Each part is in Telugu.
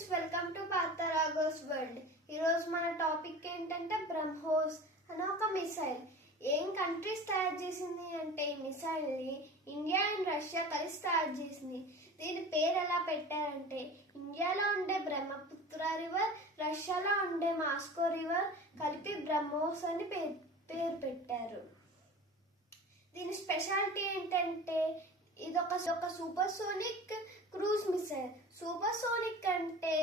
Friends, welcome to Partharagos world. ఈరోజు మన టాపిక్ ఏంటంటే బ్రహ్మోస్ అనే ఒక మిసైల్. ఏం కంట్రీస్ తయారు చేసింది అంటే ఈ మిసైల్ని ఇండియా అండ్ రష్యా కలిసి తయారు చేసింది. దీని పేరు ఎలా పెట్టారంటే ఇండియాలో ఉండే బ్రహ్మపుత్ర రివర్, రష్యాలో ఉండే మాస్కో రివర్ కలిపి బ్రహ్మోస్ అని పేరు పెట్టారు. దీని స్పెషాలిటీ ఏంటంటే ఇది ఒక super sonic cruise missile. Super sonic అంటే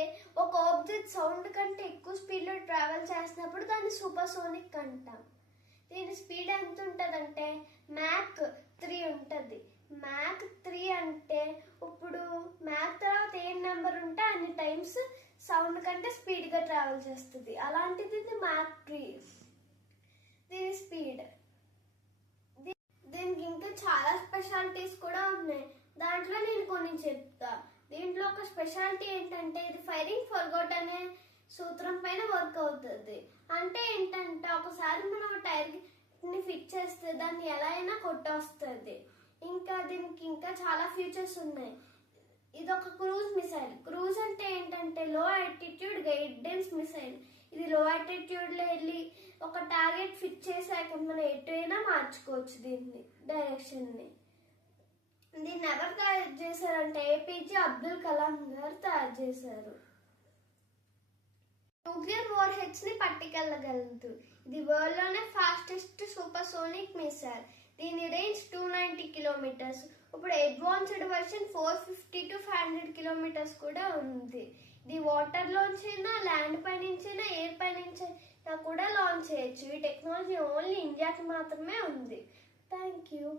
ఒక ఆబ్జెక్ట్ సౌండ్ కంటే ఎక్కువ స్పీడ్లో ట్రావెల్ చేసినప్పుడు దాన్ని సూపర్ సోనిక్ అంటాం. దీని స్పీడ్ ఎంత ఉంటుందంటే మ్యాక్ 3 ఉంటుంది. మ్యాక్ 3 అంటే ఇప్పుడు మ్యాక్ తర్వాత ఏ నెంబర్ ఉంటే అన్ని టైమ్స్ సౌండ్ కంటే స్పీడ్గా ట్రావెల్ చేస్తుంది. అలాంటిది ఇది మ్యాక్ 3. దీని స్పీడ్. దీనికి ఇంకా చాలా స్పెషాలిటీస్ కూడా ఉన్నాయి. దాంట్లో నేను కొన్ని చెప్తా. దీంట్లో ఒక స్పెషాలిటీ ఏంటంటే ఇది ఫైరింగ్ ఫర్గోట్ అనే సూత్రం పైన వర్క్ అవుతుంది. అంటే ఏంటంటే ఒకసారి మనం టైర్ ని ఫిక్స్ చేస్తే దాన్ని ఎలా అయినా కొట్టొస్తుంది. ఇంకా దీనికి ఇంకా చాలా ఫీచర్స్ ఉన్నాయి. ఇది ఒక క్రూజ్ మిసైల్. క్రూజ్ అంటే ఏంటంటే లో ఆల్టిట్యూడ్ గైడెన్స్ మిసైల్. ఇది లో ఆల్టిట్యూడ్ లో వెళ్ళి ఒక టార్గెట్ ఫిక్స్ చేసాక మనం ఎటైనా మార్చుకోవచ్చు దీన్ని డైరెక్షన్ ని. దీన్ని ఎవరు తయారు చేశారంటే ఏపీజే అబ్దుల్ కలాం గారు తయారు చేశారు. న్యూక్లియర్ వార్ హెడ్స్ ని పట్టుకెళ్ళగలదు. ఇది వరల్డ్ లోనే ఫాస్టెస్ట్ సూపర్ సోనిక్ మిసైల్. దీని రేంజ్ 290 కిలోమీటర్స్. ఇప్పుడు అడ్వాన్స్డ్ వర్షన్ 450 to 500 కిలోమీటర్స్ కూడా ఉంది. ఇది వాటర్ లోంచైనా, ల్యాండ్ పై నుంచైనా, ఎయిర్ పై నుంచైనా కూడా లాంచ్ చేయొచ్చు. ఈ టెక్నాలజీ ఓన్లీ ఇండియాకి మాత్రమే ఉంది. Thank you.